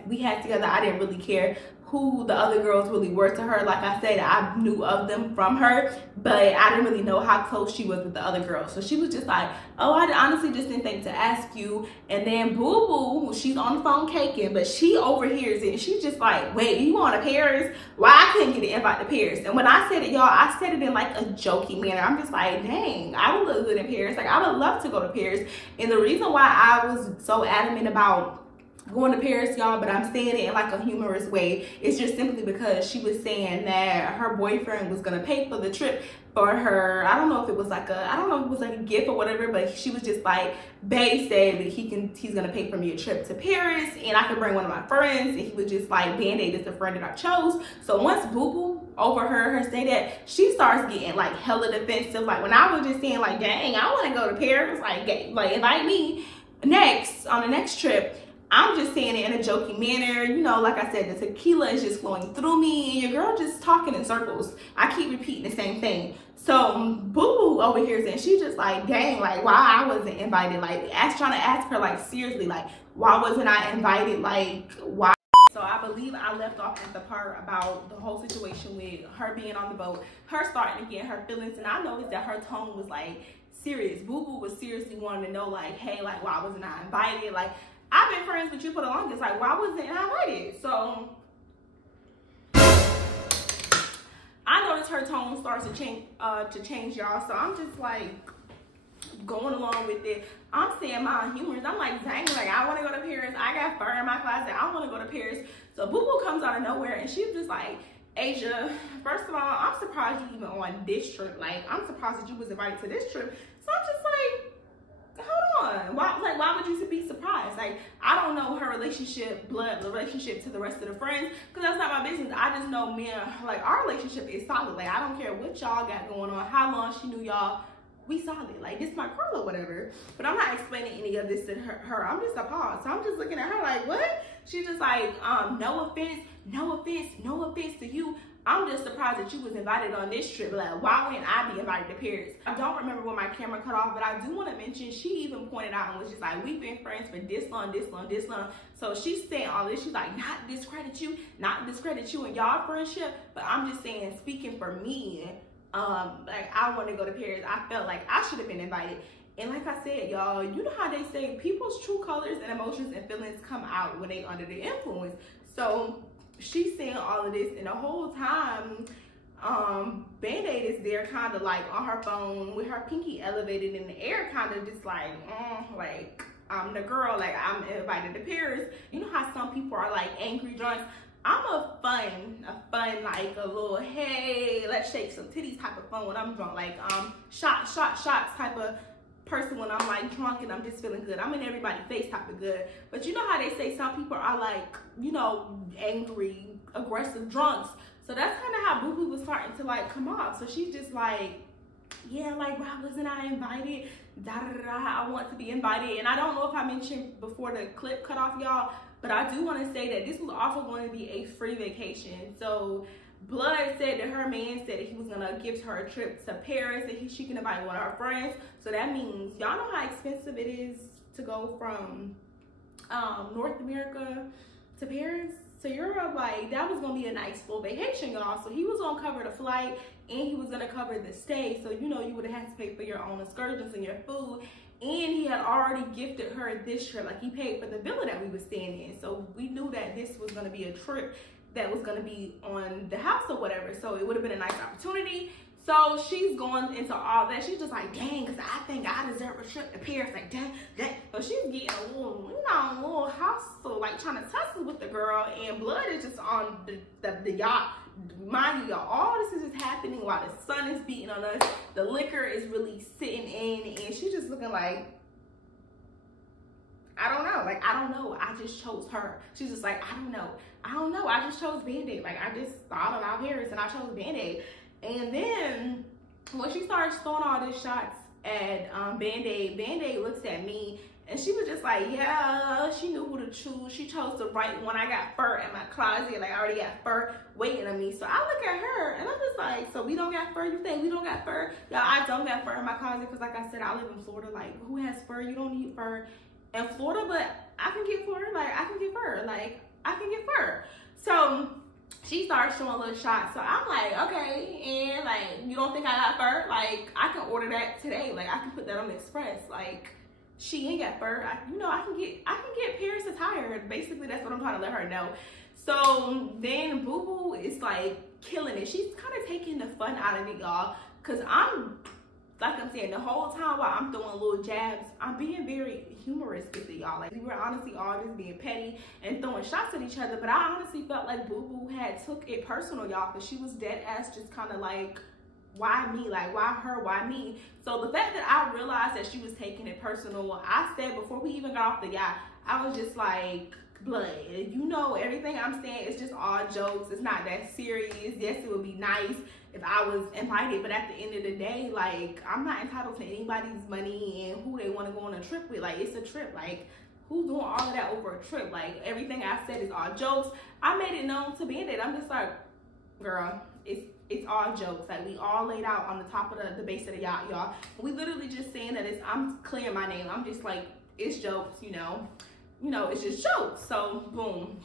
we had together. I didn't really care who the other girls really were to her. Like I said, I knew of them from her, but I didn't really know how close she was with the other girls. So she was just like, oh, I honestly just didn't think to ask you. And then Boo Boo, she's on the phone caking, but she overhears it and she's just like, wait, you going to Paris? Why I couldn't get an invite to Paris? And when I said it, y'all, I said it in like a joking manner. I'm just like, dang, I would look good in Paris. Like, I would love to go to Paris. And the reason why I was so adamant about going to Paris, y'all, but I'm saying it in like a humorous way, it's just simply because she was saying that her boyfriend was gonna pay for the trip for her. I don't know if it was like a gift or whatever, but she was just like, bae said that he's gonna pay for me a trip to Paris and I could bring one of my friends. And he was just like, Band-Aid is the friend that I chose. So once Boo Boo overheard her say that, she starts getting like hella defensive. Like, when I was just saying like, dang, I want to go to Paris, like invite me next on the next trip, I'm just saying it in a joking manner. You know, like I said, the tequila is just flowing through me and your girl just talking in circles. I keep repeating the same thing. So Boo Boo overhears it and she's just like, dang, like, why I wasn't invited? Like, trying to ask her, like, seriously, like, why wasn't I invited? Like, why? So I believe I left off at the part about the whole situation with her being on the boat, her starting to get her feelings, and I noticed that her tone was like serious. Boo Boo was seriously wanting to know, like, hey, like, why wasn't I invited? Like, I've been friends with you for the longest. Like, why wasn't I invited? So I noticed her tone starts to change, y'all. So I'm just like, going along with it. I'm saying my humorous. I'm like, dang, like I want to go to Paris. I got fur in my closet. I want to go to Paris. So Boo Boo comes out of nowhere and she's just like, Asia, first of all, I'm surprised you even on this trip. Like, I'm surprised that you was invited to this trip. So I'm just like, hold on. Why would you be surprised? Like, I don't know her blood relationship to the rest of the friends, because that's not my business. I just know me and her, like, our relationship is solid. Like, I don't care what y'all got going on, how long she knew y'all. We solid. Like, this my girl or whatever. But I'm not explaining any of this to her. I'm just appalled. So I'm just looking at her like, what? She's just like, no offense to you. I'm just surprised that you was invited on this trip. Like, why wouldn't I be invited to Paris? I don't remember when my camera cut off, but I do want to mention, she even pointed out and was just like, we've been friends for this long. So she's saying all this. She's like, not discredit you and y'all friendship. But I'm just saying, speaking for me, like, I want to go to Paris. I felt like I should have been invited. And like I said, y'all, you know how they say people's true colors and emotions and feelings come out when they under the influence. So she's saying all of this, and the whole time, Band-Aid is there kind of like on her phone with her pinky elevated in the air, kind of just like, like, I'm the girl, like, I'm invited to Paris. You know how some people are like angry drunks? I'm a fun, like a little, hey, let's shake some titties type of fun when I'm drunk. Like, shots type of person when I'm like drunk and I'm just feeling good. I'm in everybody's face type of good. But you know how they say some people are like, you know, angry, aggressive drunks. So that's kind of how Boo Boo was starting to like come off. So she's just like, yeah, like, why wasn't I invited? I want to be invited. And I don't know if I mentioned before the clip cut off, y'all, but I do want to say that this was also going to be a free vacation. So Blood said that her man said that he was gonna give her a trip to Paris and she can invite one of her friends. So that means, y'all know how expensive it is to go from North America to Paris to Europe. Like, that was gonna be a nice full vacation, y'all. So he was gonna cover the flight and he was gonna cover the stay. So you know you would have had to pay for your own excursions and your food. And he had already gifted her this trip. Like, he paid for the villa that we were staying in. So we knew that this was gonna be a trip that was gonna be on the house or whatever. So it would have been a nice opportunity. So she's going into all that. She's just like, dang, because I think I deserve a trip to Paris. Like, dang. So she's getting a little, you know, a little hustle, like trying to tussle with the girl. And Blood is just on the yacht. Mind you, y'all, all this is just happening while the sun is beating on us. The liquor is really sitting in, and she's just looking like, I don't know. Like, I don't know. I just chose her. She's just like, I don't know. I just chose Band-Aid. Like, I just thought about Paris and I chose Band-Aid. And then when she starts throwing all these shots at Band-Aid, Band-Aid looks at me and she was just like, yeah, she knew who to choose. She chose the right one. I got fur in my closet. Like, I already got fur waiting on me. So I look at her and I'm just like, so we don't got fur? You think we don't got fur? Y'all, I don't got fur in my closet because, like I said, I live in Florida. Like, who has fur? You don't need fur in Florida, but I can get fur. Like, I can get fur. Like, I can get fur. So she starts showing little shots. So I'm like, okay, and like, you don't think I got fur? Like, I can order that today. Like, I can put that on the express. Like, she ain't got fur. I can get Paris attire. Basically, that's what I'm trying to let her know. So then Boo Boo is like killing it. She's kind of taking the fun out of it, y'all. Cause like I'm saying, the whole time while I'm throwing little jabs, I'm being very humorous with it, y'all. Like, we were honestly all just being petty and throwing shots at each other. But I honestly felt like Boo Boo had took it personal, y'all, because she was dead ass just kind of like, why me? Like, why her? Why me? So the fact that I realized that she was taking it personal, I said before we even got off the yacht, I was just like, Blood, you know, everything I'm saying is just all jokes. It's not that serious. Yes, it would be nice if I was invited, but at the end of the day, like, I'm not entitled to anybody's money and who they want to go on a trip with. Like, it's a trip. Like, who's doing all of that over a trip? Like, everything I said is all jokes. I made it known to Band-Aid. I'm just like, girl, it's all jokes. Like, we all laid out on the top of the base of the yacht, y'all. We literally just saying that I'm clearing my name. I'm just like, it's jokes, you know, it's just jokes. So boom,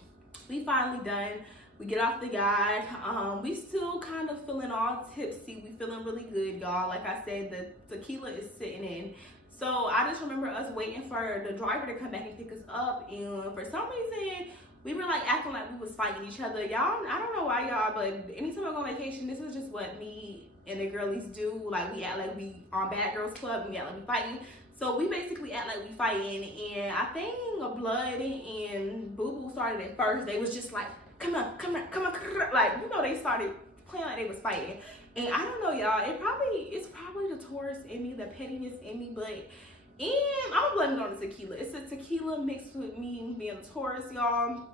we finally done. We get off the yacht. We still kind of feeling all tipsy. We feeling really good, y'all. Like I said, the tequila is sitting in. So I just remember us waiting for the driver to come back and pick us up. And for some reason, we were like acting like we was fighting each other. Y'all, I don't know why y'all, but anytime I go on vacation, this is just what me and the girlies do. Like we act like we on Bad Girls Club and we act like we fighting. So we basically act like we fighting, and I think Blood and Boo Boo started at first. They was just like, come on, like, you know, they started playing like they was fighting. And I don't know, y'all, it's probably the Taurus in me, the pettiness in me, and I'm blaming it on the tequila. It's a tequila mixed with me being a Taurus, y'all.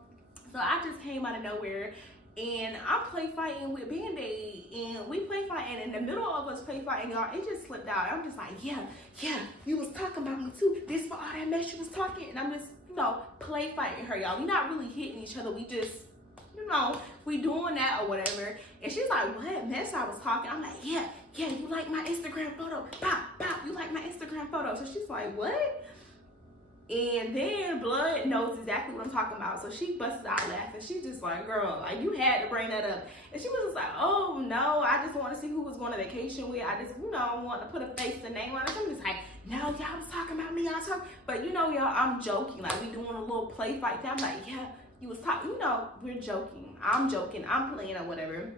So I just came out of nowhere, and I play fighting with Band-Aid, and we play fighting, and in the middle of us play fighting, y'all, it just slipped out. I'm just like, yeah, you was talking about me too. This for all that mess you was talking, and I'm just, you know, play fighting her, y'all. We not really hitting each other. We just, you know, we doing that or whatever. And she's like, what mess I was talking? I'm like, yeah, you like my Instagram photo. Pop, you like my Instagram photo. So she's like, what? And then Blood knows exactly what I'm talking about. So she busts out laughing. She's just like, girl, like, you had to bring that up. And she was just like, oh no, I just want to see who was going on vacation with. I just, you know, want to put a face and name on it. I'm just like, no, y'all was talking about me. But you know, y'all, I'm joking. Like, we doing a little play fight thing. I'm like, yeah, you was talking, you know, we're joking. I'm joking. I'm playing or whatever.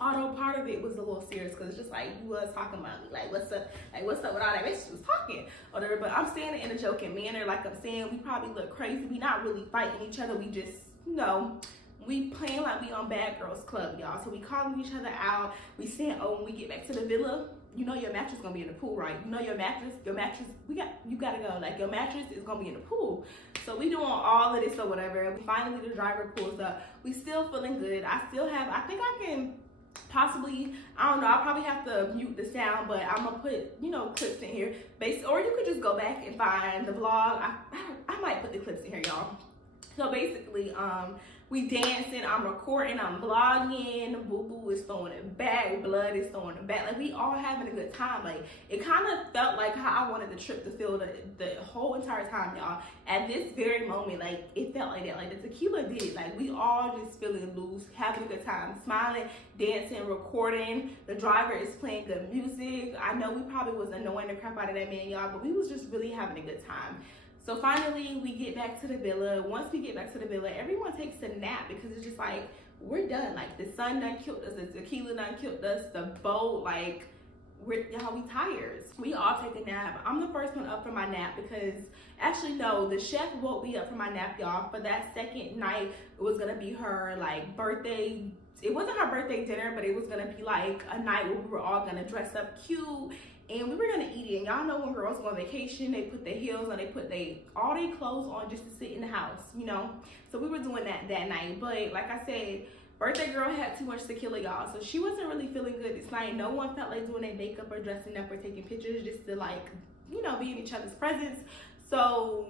Although part of it was a little serious, because it's just like, you was talking about me, like what's up with all that bitch she was talking or whatever. But I'm saying it in a joking manner. Like I'm saying, we probably look crazy. We not really fighting each other. We just, you know, we playing like we on Bad Girls Club, y'all. So we calling each other out. We saying, oh, when we get back to the villa, you know your mattress gonna be in the pool, right? You know your mattress, you gotta go. Like, your mattress is gonna be in the pool. So we doing all of this or whatever. Finally the driver pulls up. We still feeling good. I think I can possibly, I don't know, I'll probably have to mute the sound, but I'm gonna put, you know, clips in here. Or you could just go back and find the vlog. I might put the clips in here, y'all. So basically, we dancing, I'm recording, I'm vlogging, Boo Boo is throwing it back, Blood is throwing it back. Like, we all having a good time. Like, it kind of felt like how I wanted the trip to feel the whole entire time, y'all. At this very moment, like, it felt like that. Like, the tequila did it. Like, we all just feeling loose, having a good time, smiling, dancing, recording. The driver is playing good music. I know we probably was annoying the crap out of that man, y'all, but we was just really having a good time. So finally, we get back to the villa. Once we get back to the villa, everyone takes a nap, because it's just like, we're done. Like, the sun done killed us, the tequila done killed us, the boat, like, y'all, we tired. We all take a nap. I'm the first one up for my nap, because actually, no, the chef woke me up for my nap, y'all. For that second night, it was gonna be her, like, birthday. It wasn't her birthday dinner, but it was gonna be like a night where we were all gonna dress up cute, and we were gonna eat it. And y'all know when girls go on vacation, they put their heels on, they put all their clothes on just to sit in the house, you know? So we were doing that night. But like I said, birthday girl had too much tequila, y'all. So she wasn't really feeling good this night. No one felt like doing their makeup or dressing up or taking pictures, just to, like, you know, be in each other's presence. So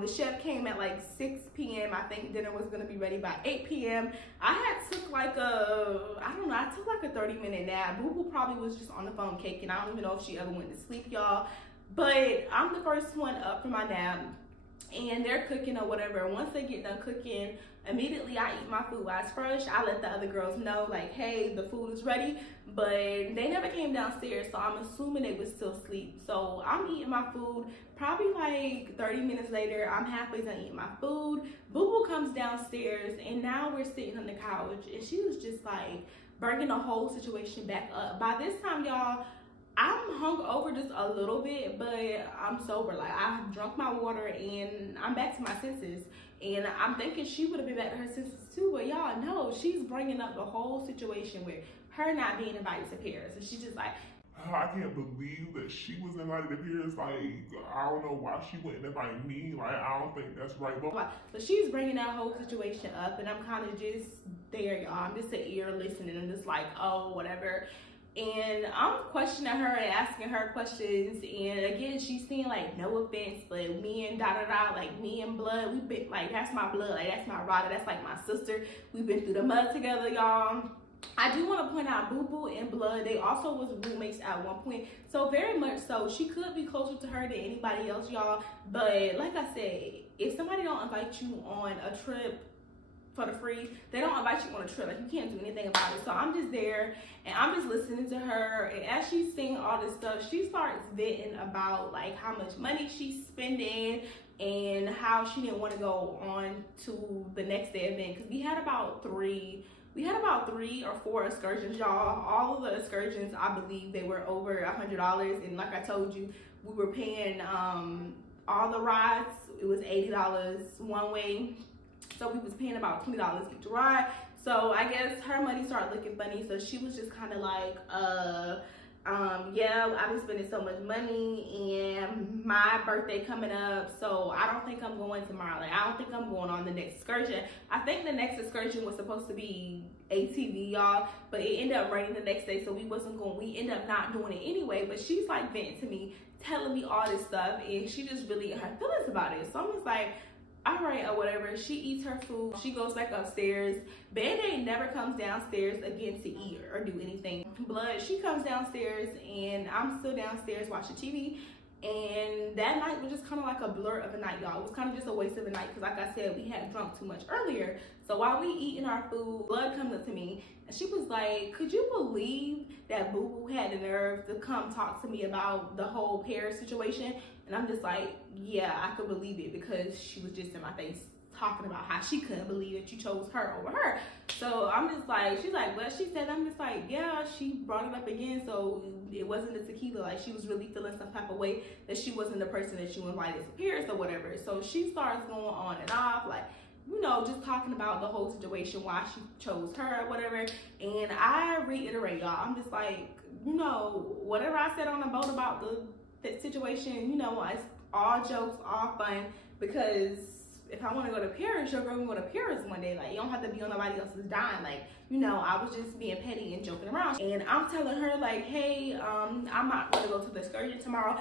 the chef came at like 6 p.m. I think dinner was gonna be ready by 8 p.m. I took like a 30-minute nap. Boo Boo probably was just on the phone caking. I don't even know if she ever went to sleep, y'all. But I'm the first one up for my nap, and they're cooking or whatever. Once they get done cooking, immediately I eat my food while it's fresh. I let the other girls know, like, hey, the food is ready, but they never came downstairs, so I'm assuming they would still sleep. So I'm eating my food. Probably like 30 minutes later, I'm halfway done eating my food. Boo Boo comes downstairs, and now we're sitting on the couch, and she was just like bringing the whole situation back up. By this time, y'all, I'm hungover just a little bit, but I'm sober. Like, I've drunk my water and I'm back to my senses. And I'm thinking she would have been back to her senses too, but y'all know she's bringing up the whole situation with her not being invited to Paris. And she's just like, oh, I can't believe that she was invited to Paris. Like, I don't know why she wouldn't invite me. Like, I don't think that's right. But she's bringing that whole situation up, and I'm kind of just there, y'all. I'm just an ear listening and just like, oh, whatever. And I'm questioning her and asking her questions, and again, she's saying like, no offense, but me and like me and Blood, we've been like, that's my blood, like that's my Rada, that's like my sister. We've been through the mud together, y'all. I do want to point out Boo Boo and Blood, they also was roommates at one point, so very much so she could be closer to her than anybody else, y'all. But like I said, if somebody don't invite you on a trip for the free, they don't invite you on a trip. Like, you can't do anything about it. So I'm just there and I'm just listening to her, and as she's saying all this stuff, she starts venting about like how much money she's spending, and how she didn't want to go on to the next day event, because we had about three or four excursions, y'all. All of the excursions, I believe they were over $100, and like I told you, we were paying all the rides, it was $80 one way, so we was paying about $20 each ride. So I guess her money started looking funny, so she was just kind of like, yeah, I've been spending so much money, and my birthday coming up, so I don't think I'm going tomorrow. Like, I don't think I'm going on the next excursion. I think the next excursion was supposed to be ATV, y'all, but it ended up raining the next day, so we ended up not doing it anyway. But she's like venting to me, telling me all this stuff, and she just really in her feelings about it. So I'm just like, all right, or whatever. She eats her food, she goes back upstairs. Band-Aid never comes downstairs again to eat or do anything. Blood, she comes downstairs, and I'm still downstairs watching TV. And that night was just kind of like a blur of a night, y'all. It was kind of just a waste of a night, because like I said, we had drunk too much earlier. So while we eating our food, Blood comes up to me, and she was like, could you believe that Boo Boo had the nerve to come talk to me about the whole Paris situation? And I'm just like, yeah, I could believe it, because she was just in my face talking about how she couldn't believe that you chose her over her. So I'm just like, she's like, what she said? I'm just like, yeah, she brought it up again, so it wasn't the tequila. Like, she was really feeling some type of way that she wasn't the person that you invited to Paris or whatever. So she starts going on and off, like, you know, just talking about the whole situation, why she chose her or whatever. And I reiterate, y'all, I'm just like, you know, whatever I said on the boat about that situation, you know, it's all jokes, all fun, because if I want to go to Paris, your girl can go to Paris one day. Like, you don't have to be on nobody else's dime. Like, you know, I was just being petty and joking around. And I'm telling her, like, hey, I'm not going to go to the excursion tomorrow.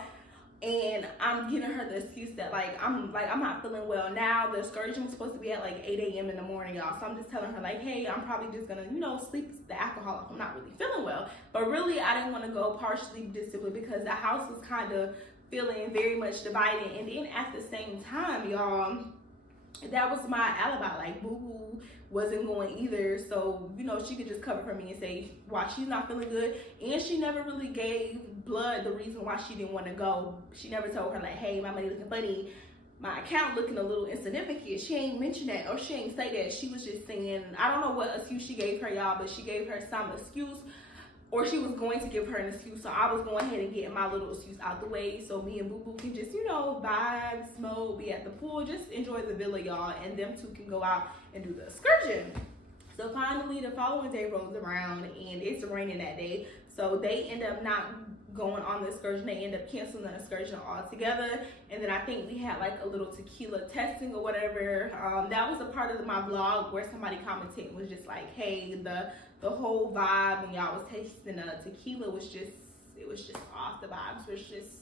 And I'm giving her the excuse that, I'm not feeling well now. The excursion was supposed to be at like 8 a.m. in the morning, y'all. So I'm just telling her, like, hey, I'm probably just gonna, you know, sleep the alcohol if I'm not really feeling well. But really, I didn't want to go partially just simply because the house was kind of feeling very much divided. And then at the same time, y'all, that was my alibi. Like, Boo Boo wasn't going either, so you know, she could just cover for me and say why she's not feeling good. And she never really gave Blood the reason why she didn't want to go. She never told her, like, hey, my money looking funny, my account looking a little insignificant. She ain't mentioned that, or she ain't say that. She was just saying, I don't know what excuse she gave her, y'all, but she gave her some excuse, or she was going to give her an excuse. So I was going ahead and getting my little excuse out the way, so me and Boo Boo can just, you know, vibe, smoke, be at the pool, just enjoy the villa, y'all, and them two can go out and do the excursion. So finally, the following day rolls around, and it's raining that day, so they end up not going on the excursion. They end up canceling the excursion altogether. And then I think we had like a little tequila testing or whatever. That was a part of my vlog where somebody commented, was just like, hey, the whole vibe when y'all was tasting tequila was just, it was just off. The vibes was just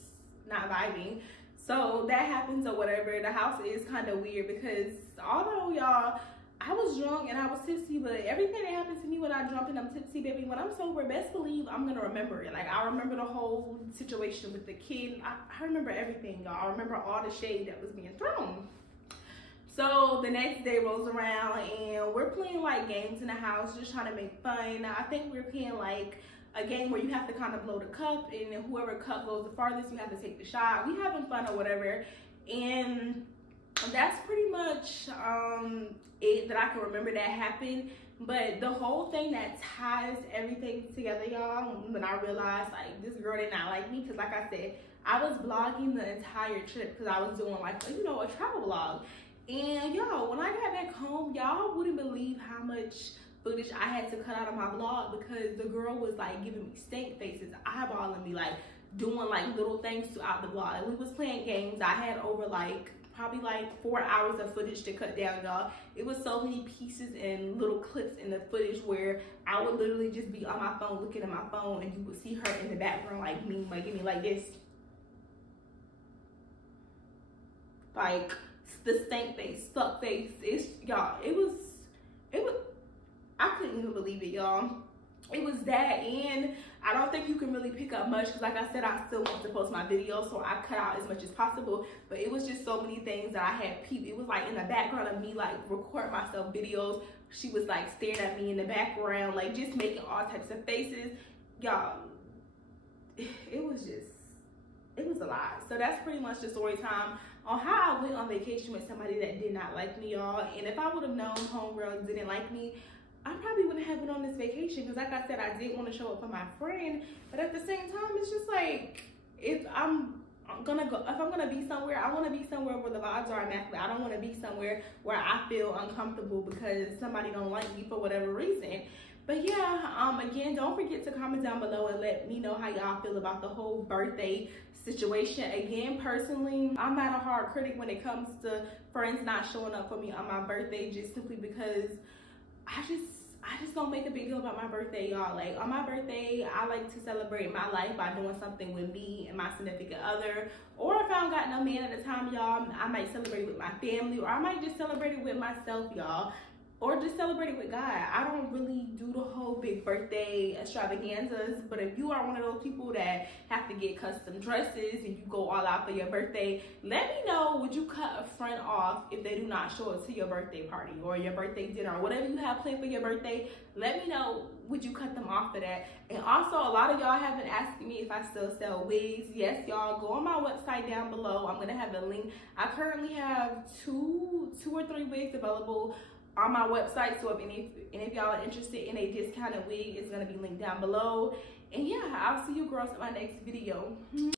not vibing. So that happens or whatever. The house is kind of weird because although, y'all, I was drunk and I was tipsy, but everything that happened to me when I'm drunk and I'm tipsy, baby, when I'm sober, best believe I'm gonna remember it. Like, I remember the whole situation with the kid. I remember everything, y'all. I remember all the shade that was being thrown. So the next day rolls around and we're playing like games in the house, just trying to make fun. I think we're playing like a game where you have to kind of blow the cup, and then whoever cup goes the farthest, you have to take the shot. We having fun or whatever, and that's pretty much it that I can remember that happened. But the whole thing that ties everything together, y'all, when I realized like this girl did not like me, because like I said, I was vlogging the entire trip because I was doing like, you know, a travel vlog. And y'all, when I got back home, y'all wouldn't believe how much footage I had to cut out of my vlog, because the girl was like giving me stank faces, eyeballing me, like doing like little things throughout the vlog. Like, we was playing games. I had over like probably like 4 hours of footage to cut down, y'all. It was so many pieces and little clips in the footage where I would literally just be on my phone looking at my phone, and you would see her in the background like me, like give me like this, like the stank face, stuck face. It's, y'all, it was I couldn't even believe it, y'all. It was that, and I don't think you can really pick up much because like I said, I still want to post my video, so I cut out as much as possible. But it was just so many things that I had peeped. It was like in the background of me like record myself videos. She was like staring at me in the background, like just making all types of faces. Y'all, it was a lot. So that's pretty much the story time. on how I went on vacation with somebody that did not like me, y'all. And if I would have known homegirl didn't like me, I probably wouldn't have been on this vacation, because like I said, I did want to show up for my friend. But at the same time, it's just like, if I'm gonna be somewhere, I want to be somewhere where the vibes are immaculate. I don't want to be somewhere where I feel uncomfortable because somebody don't like me for whatever reason. But yeah, again, don't forget to comment down below and let me know how y'all feel about the whole birthday situation. Again, personally, I'm not a hard critic when it comes to friends not showing up for me on my birthday, just simply because I just don't make a big deal about my birthday, y'all. Like, on my birthday, I like to celebrate my life by doing something with me and my significant other. Or if I don't got no man at the time, y'all, I might celebrate it with my family, or I might just celebrate it with myself, y'all. Or just celebrate it with God. I don't really do the whole big birthday extravaganzas. But if you are one of those people that have to get custom dresses and you go all out for your birthday, let me know, would you cut a friend off if they do not show up to your birthday party or your birthday dinner or whatever you have planned for your birthday? Let me know, would you cut them off for that? And also, a lot of y'all have been asking me if I still sell wigs. Yes, y'all, go on my website down below. I'm gonna have a link. I currently have two or three wigs available on my website, so if any of y'all are interested in a discounted wig, it's gonna be linked down below. And yeah, I'll see you girls in my next video.